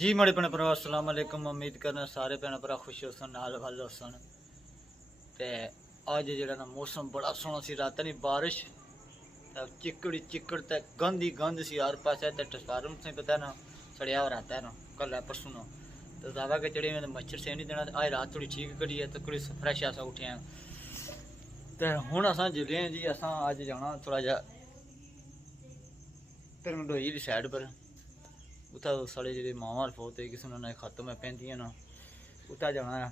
जी माड़े भैन भरा अस्सलाम वालेकुम। उम्मीद करना सारे भैन भरा खुश होसन नाल वाल होसन। ते अज जेड़ा ना मौसम बड़ा सोहना सी, रात नहीं बारिश चिकड़ी चिकड़ ते गंद ही गंद सी हर पासे। ते ट्रांसफार्मर से पता ना सड़िया हुआ रहता है ना कल है परसों ना, तो दावा के चढ़े में मच्छर से नहीं देना। आज रात थोड़ी ठीक करी है तो थोड़ी फ्रैश ऐसा उठे हैं। तो हुण असां जुले हैं जी, असां अज जाना थोड़ा जा धरमडोई की साइड पर। उत्थै साढ़े जेह्ड़े मावां रफोत होई किसी उन्होंने खत्म है पैंदियां ना, उत्थै जाना है।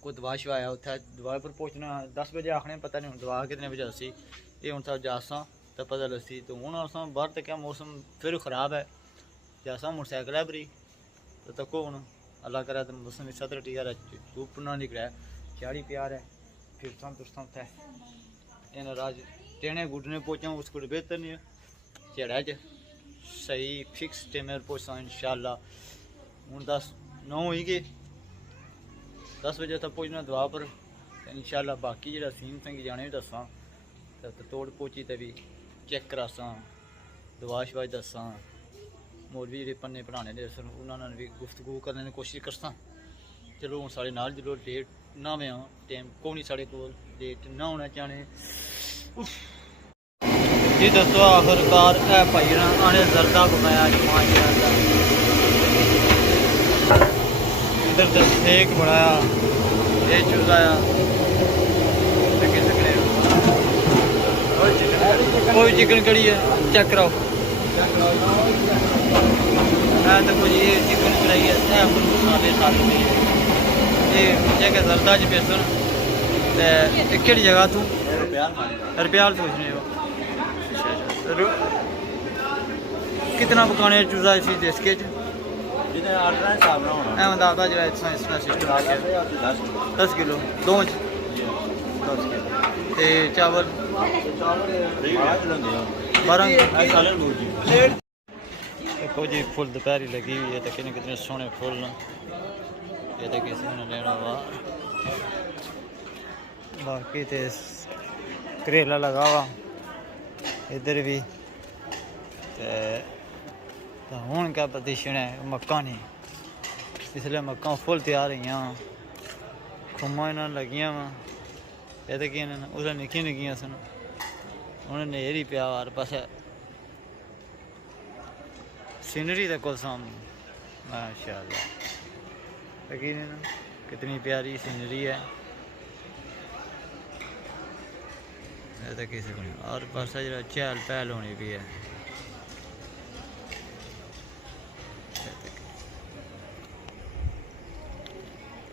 कोई दवा शवा है उत्थै दवा पर पहुंचना 10 बजे आखने, पता नहीं दवा कितने बजे दसी। ये हूँ जासां तो पता लसी। तो हूँ असां बाहर तक क्या मौसम फिर खराब है। जासां मोटरसाइकिल है बरी तो तको हूँ अल्लाह करे तो मौसम इस तरह टीका धूप ना निकला है, चाड़ी प्यार है फिर तुरसा उत्थै इन राज टेने गुडने पहुंचा उसको बेहतर नहीं है झेड़ा च सही फिक्स टाइम पहुँचता इंशाल्लाह। हूँ 10-9 ही गए, 10 बजे तक पहुँचना दवा पर इंशाल्लाह। बाकी जो सीन संगी जाने भी दसा तो तोड़ पहुँची तो भी चेक करासा, दवा शवा दसा। मौलवी जो पन्ने पढ़ाने दे सन उन्होंने भी गुफ्तगू करने की कोशिश करसा। चलो हूँ साढ़े नाल जो लेट ना मैं टाइम को नहीं साढ़े को लेट ना होना चाहने जी। दोस्तों आखिरकार है भाई ना आने जरदा घुमाया इधर तो सेक बनाया ये चूजाया कोई चिकन कड़ी है चेक कराओ। है तो कोई ये चिकन कढ़ाई है मसाले सारे में ये चेक जरदा च बेसन केड़ी जगह तू रुपयाल सोचने हो। कितना पकाने चूजा इसी देसके च दादा जो इसमें सिस्टम 10 किलो दो 10 किलो ते चावल 12 देखो जी फुल दोपहरी लगी हुई है। तो कितने सोहने फुल ये तो किसी ने लेना वा। बाकी तो करेला लगा हुआ इधर भी। तो हूँ क्या पोजिशन है मक्का नहीं, इसलिए मक्का फुल तैयार हुई खुम्मा इन्होंने लगियां वा। ये तो कि उसने निक्कियां निक्कियां सन उन्हें नेर ही पिया हर पास सीनरी तो कुछ सामने माशाअल्लाह यकीन कितनी प्यारी सीनरी है। तो किसी को नहीं और पासा जो चहल पहल होनी भी है।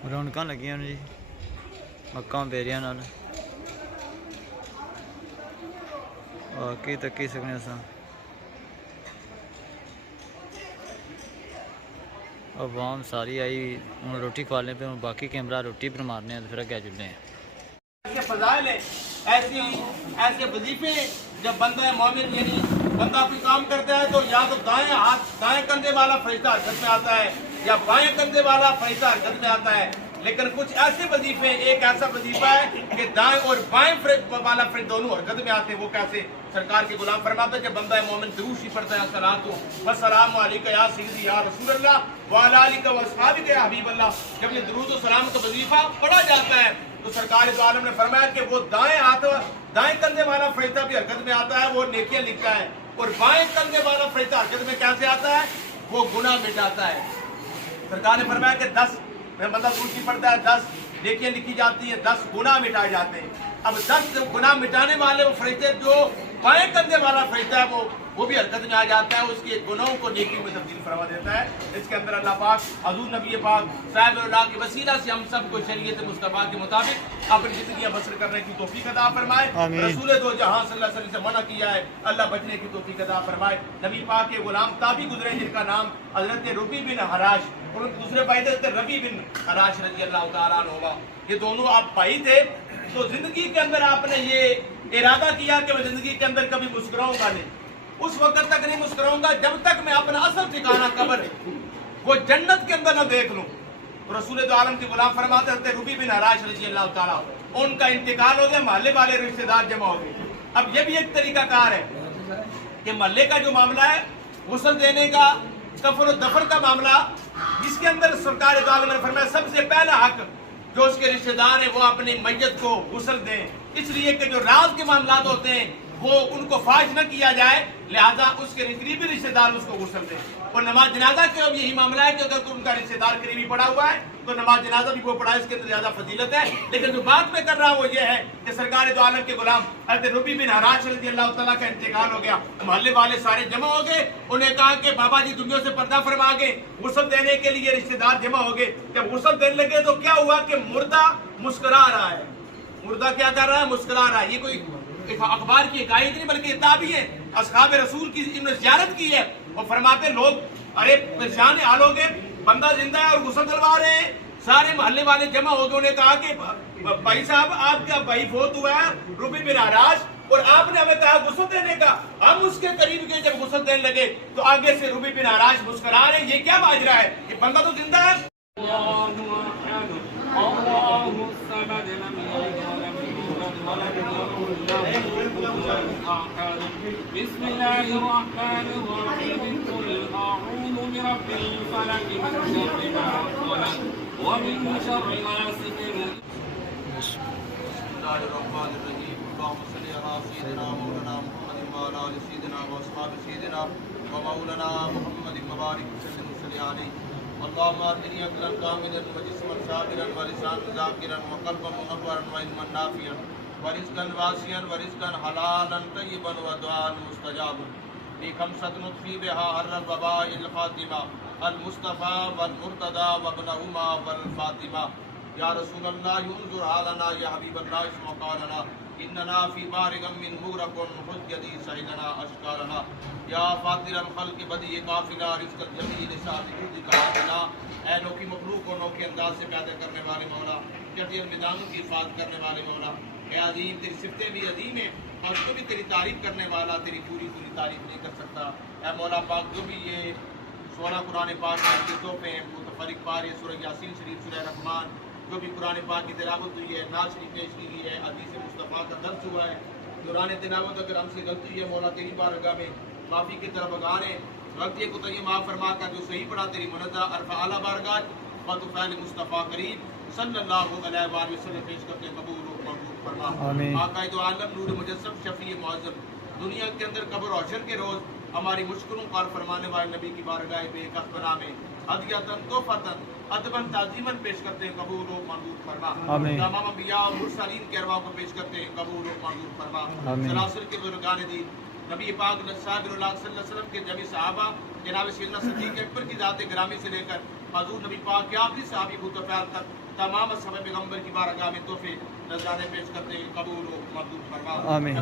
रौनक लगियां जी मक्का बेरिया नाल। बाकी तकी सकने अस आवाम सारी आई हूँ रोटी खा लें पे हूँ बाकी कैमरा रोटी पर मारने तो फिर अगे जुड़ने ऐसे वजीफे जब बंदा मोमिन यानी बंदा कोई काम करता है तो या तो दाएं कंधे वाला फरिश्ता हरकत में आता है या बाएं कंधे वाला फरिश्ता हरकत में आता है। लेकिन कुछ ऐसे वजीफे, एक ऐसा वजीफा है कि दाएं और बाएं वाला फरिश्ता दोनों हरकत में आते हैं। वो कैसे? सरकार के गुलाम फरमाते हैं जब बंदा मोमिन दुरूद ही पढ़ता है सलातो व सलाम अलैका या सय्यदी या रसूल अल्लाह व अला आलिका व अस्हाबिका या हबीब अल्लाह। जब ये दुरूद और सलाम का वजीफा पढ़ा जाता है तो सरकार दो आलम ने फरमाया कि वो दाएं कंधे वाला फरिश्ता भी हरकत में आता है, वो नेकियां लिखता है। और बाएं कंधे वाला फरिश्ता हरकत में कैसे आता है? वो गुनाह मिटाता है। सरकार ने फरमाया कि 10 बंदा दूसरी पड़ता है 10 नेकियां लिखी जाती है, 10 गुनाह मिटाए जाते हैं। अब 10 गुनाह मिटाने वाले वो फरिश्ते जो बाएं कंधे वाला फरिश्ता है वो भी हरकत में आ जाता है, उसके गुनाहों को नेकी में तब्दील फरमा देता है। इसके अंदर अल्लाह पाक हज़ूर नबी पाक साहिब के वसीला से हम सबको शरीयत मुस्तफ़ा के मुताबिक अपनी ज़िंदगियां बसर करने की तौफीक अता फरमाए। रसूल दो जहां सल्लल्लाहु अलैहि वसल्लम से मना किया है, अल्लाह बचने की तौफीक अता फरमाए। नबी पाक के गुलाम ताबी गुजरे जिनका नाम हज़रत रबी बिन हराश और दूसरे भाई थे रबी बिन हराश रज़ी अल्लाह तआला अन्हु। ये दोनों आप भाई थे। तो जिंदगी के अंदर आपने ये इरादा किया कि मैं जिंदगी के अंदर कभी मुस्कुराऊंगा नहीं, उस वक्त तक नहीं मुस्कुराऊंगा जब तक मैं अपना असल ठिकाना कब्र है वो जन्नत के अंदर न देख लूं। तो रसूल दो आलम के गुलाम फरमाते थे रुबी बिन हराश रज़ी अल्लाह तआला, उनका इंतकाल हो गया, मोहल्ले वाले रिश्तेदार जमा हो गए। अब ये भी एक तरीकाकार है कि मोहल्ले का जो मामला है गुस्ल देने का, कफन और दफन का मामला اس کے اندر سرکار دو عالم نے فرمایا سب سے پہلا حق جو اس کے رشتہ دار ہیں وہ اپنی میت کو غسل دیں، اس لیے کہ جو راز کے معاملات ہوتے ہیں وہ ان کو فاش نہ کیا جائے، لہذا اس کے قریبی رشتہ دار اس کو غسل دیں۔ اور نماز جنازہ کے اب یہی معاملہ ہے کہ اگر ان کا رشتہ دار قریبی پڑا ہوا ہے تو نماز جنازہ بھی وہ پڑھا ہے، اس کے اندر زیادہ فضیلت ہے۔ لیکن جو بات میں کر رہا ہوں وہ یہ ہے کہ سرکار دو عالم کے غلام حضرت ربی بن حراش رضی اللہ تعالیٰ کا انتقال ہو گیا، محلے والے سارے جمع ہو گئے، انہیں کہا کہ بابا جی دنیا سے پردہ فرما گئے، غسل دینے کے لیے رشتہ دار جمع ہو گئے۔ جب غسل دینے لگے تو کیا ہوا کہ مردہ مسکرا رہا ہے، مردہ کیا کر رہا ہے؟ مسکرا رہا ہے۔ یہ کوئی اخبار کی حکایت نہیں بلکہ یہ تابعی ہے، اصحاب رسول کی انہوں نے زیارت کی ہے اور فرماتے لوگ ارے پریشان حال ہو گئے، بندہ زندہ ہے اور غسل دلوا رہے ہیں۔ سارے محلے والے جمع ہو گئے، انہیں کہا کہ بھائی صاحب آپ کا بھائی فوت ہوا ہے ربی بن حراش، اور آپ نے ہمیں کہا غسل دینے کا۔ ہم اس کے قریب گئے، جب غسل دینے لگے تو آگے سے ربی بن حراش مسکرا رہے ہیں، یہ کیا ماجرا ہے؟ یہ بندہ تو زندہ ہے۔ بسم الله الرحمن الرحيم قل أعوذ برب الفلق من شر ما خلق ومن شر غاسق بسم الله الرحمن الرحيم اللهم صل على سيدنا مولانا محمد وعلى آل سيدنا وأصحاب سيدنا ومولانا محمد مبارك وسلم عليه اللهم آتني عقلا كاملا وجسما صابرا ولسانا ذاكرا وقلبا منورا وعلما نافعا ورزقا واسعا ورزقا حلالا طيبا ودعاء مستجابا بخمسة نطفي بها حر الوباء الخاتمة المصطفى والمرتضى وابنهما والفاطمة يا رسول الله انظر حالنا يا حبيب الله اسمع قالنا اننا في بارغ من مغرق خذ يدي سعيدنا اشكالنا يا فاطر الخلق بديع قافلا رزق الجميل سعادتك عادلا اے انوکھی مخلوق کو انوکھے انداز سے پیدا کرنے والے مولا، جٹی المیدانوں کی حفاظت کرنے والے مولا، اے عظیم تیری صفتیں بھی عظیم ہیں اور تو بھی تیری تعریف کرنے والا تیری پوری تعریف نہیں کر سکتا۔ اے مولا پاک جو بھی یہ 16 قرآن پاک کے تحفے ہیں، متفرق پارے سورہ یاسین شریف، سورہ رحمان، جو بھی قرآن پاک کی تلاوت ہوئی ہے، نعت شریف پیش کی گئی ہے، حدیث مصطفیٰ کا درس ہوا ہے، دوران تلاوت اگر ہم سے غلطی ہے مولا تیری بارگاہ میں معافی کی طرف اگار ہیں، غلطی کو تو یہ معاف فرما کر جو صحیح پڑھا تیری منظر عرف اعلیٰ بارگاہ فضل مصطفیٰ کریم صلی اللہ علیہ وآلہ وسلم پیش کرتے قبول و مقبول فرما۔ آقا دو عالم نور مجسم شفیع معظم دنیا کے اندر قبر و حشر کے روز ہماری مشکلوں پار فرمانے والے نبی کی بارگاہ بے کف بنا میں ہدیتاً تحفتاً ادباً تعظیماً پیش کرتے ہیں قبول و منظور فرما۔ تمام انبیاء اور مرسلین کے ارواح کو پیش کرتے ہیں قبول و منظور فرما۔ سلاسل کے بزرگان دین نبی پاک صاحب اللہ صلی اللہ علیہ وسلم کے جمی صحابہ جناب سیدنا صدیق اکبر کی ذات گرامی سے لے کر حضور نبی پاک کے آخری صحابی ابو طفیل تک تمام اصحاب پیغمبر کی بارگاہ میں تحفے نذرانے پیش کرتے ہیں قبول و مردود فرما۔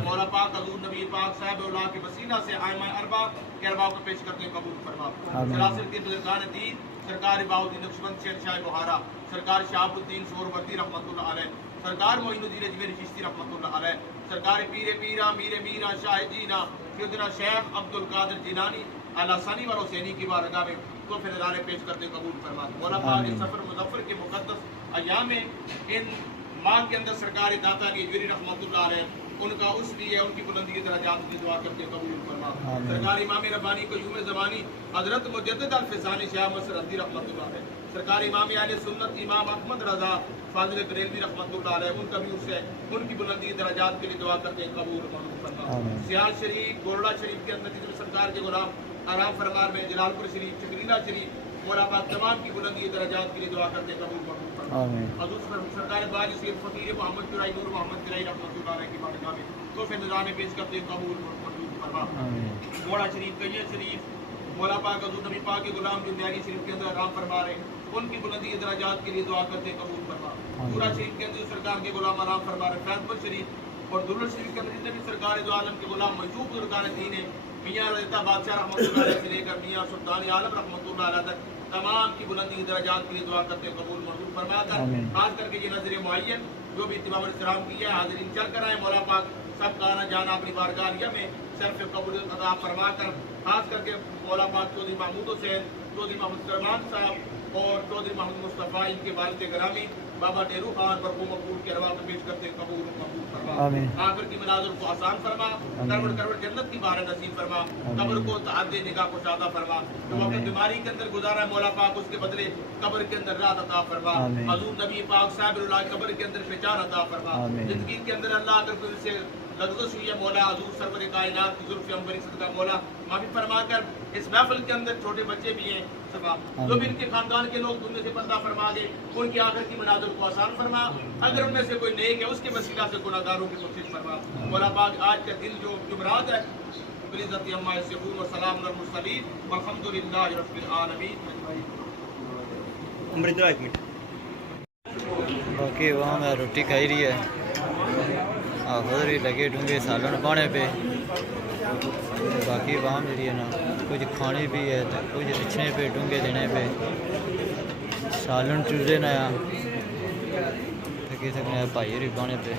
مولا پاک حضور نبی پاک صاحب اللہ کے وسیلہ سے ائمہ اربعہ کے اربعہ کو پیش کرتے ہیں قبول فرما۔ سلاسل کے بزرگان دین سرکار بہاؤالدین نقشبند شہنشاہ بہارا، سرکار شہاب الدین سہروردی رحمۃ اللہ علیہ، سرکار معین الدین اجمیری چشتی رحمۃ اللہ علیہ، سرکار پیر پیرا میر میرا شاہ جینا سیدنا شیخ عبد القادر جیلانی اعلیٰ ثانی و حسینی کی بارگاہ میں تو پھر نذرانے پیش کرتے قبول فرما۔ مولا پاک اس سفر مظفر کے مقدس ایام میں ان ماہ کے اندر سرکار داتا کی جوری رحمۃ اللہ علیہ ان کا اس لیے ان کی بلندی درجات کی دعا کرتے قبول فرما۔ سرکار امام ربانی کو یوم زمانی حضرت مجدد الفسانی شاہ مسرندی رحمۃ اللہ علیہ، سرکار امام اہل سنت امام احمد رضا فاضل بریلوی رحمۃ اللہ علیہ ان کا بھی اس سے ان کی بلندی درجات کے لیے دعا کرتے قبول فرما۔ سیال شریف گورڑا شریف کے اندر جس سرکار کے غلام آرام فرمار میں جلال پور شریف چکریلا شریف مولا پاک تمام کی بلندی درجات کے لیے دعا کرتے قبول فرما۔ حضور سرکار باج سید فقیر محمد چرائی نور محمد چرائی رحمۃ اللہ علیہ کی بارگاہ میں تو پھر نذرانے پیش کرتے قبول فرما۔ گورڑا شریف کئیہ شریف مولا پاک حضور نبی پاک کے غلام جو دیاری شریف کے اندر آرام فرما رہے ان کی بلندی درجات کے لیے دعا کرتے قبول فرما۔ پورا شریف کے اندر سرکار کے غلام آرام فرما رہے، فیض پور شریف اور دولت شریف کے اندر جتنے بھی سرکار دو عالم کے غلام منصوب بزرگان دین ہیں، میاں رضا بادشاہ رحمۃ اللہ علیہ سے لے کر میاں سلطان عالم رحمۃ اللہ علیہ تک تمام کی بلندی درجات کے لیے دعا کرتے قبول منظور فرما کر خاص کر کے یہ نظر معین جو بھی اتمام الاسلام کیا ہے حاضرین چل کر آئے مولا پاک سب کا آنا جانا اپنی بارگاہ میں صرف قبول عطا فرما کر خاص کر کے مولا پاک چودھری محمود حسین चौधरी मोहम्मद करमान साहब और चौधरी मोहम्मद मुस्तफ़ा इनके वालिद गिरामी बाबा डेरू खान पर मकबूल के अरवा में पेश करते कबूल फरमा। आमीन। आखिर की मनाज़िर को आसान फरमा, करवट करवट जन्नत की बारह नसीब फरमा, कब्र को तआद्दे निगाह को शादा फरमा, जो अपनी बीमारी के अंदर गुजारा है मौला पाक उसके बदले कब्र के अंदर राहत अता फरमा। हजूर नबी पाक साहिबुल्लाह कब्र के अंदर पहचान अता फरमा। जिंदगी के अंदर अल्लाह अगर कोई से लफ्ज़ हुई है मौला हजूर सरवर कायनात की जुल्फ़ अंबरी सदका मौला माफी फरमा कर इस महफिल के अंदर छोटे बच्चे भी हैं सफा जो भी इनके खानदान के लोग दुनिया से पर्दा फरमा दे उनकी आखिर की मनाज़िर को आसान फरमा। अगर उनमें से कोई नेक है उसके वसीला से गुनाहगारों की तौफीक फरमा। मौला पाक आज का दिन जो जुमरात है बिलिज़्ज़ति अम्मा यसिफून व सलामुन अलल मुरसलीन वल्हम्दुलिल्लाहि रब्बिल आलमीन। बाकी वहाँ में रोटी खाई रही है, उधर भी लगे ढूंगे सालन पाने पे। बाकी वहाँ मेरी है ना कुछ खाने भी है तो कुछ अच्छे पे ढूंगे देने पे सालन चूजे नया थके सकने भाई भी पाने पे।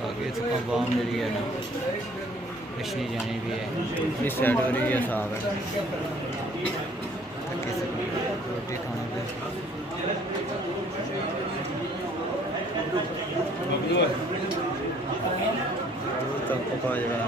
बाकी इसका वहाँ मेरी है ना पिछली जानी भी है इस साइड हो रही है साहब है थके सकने रोटी खाने पे। तब पका जाएगा।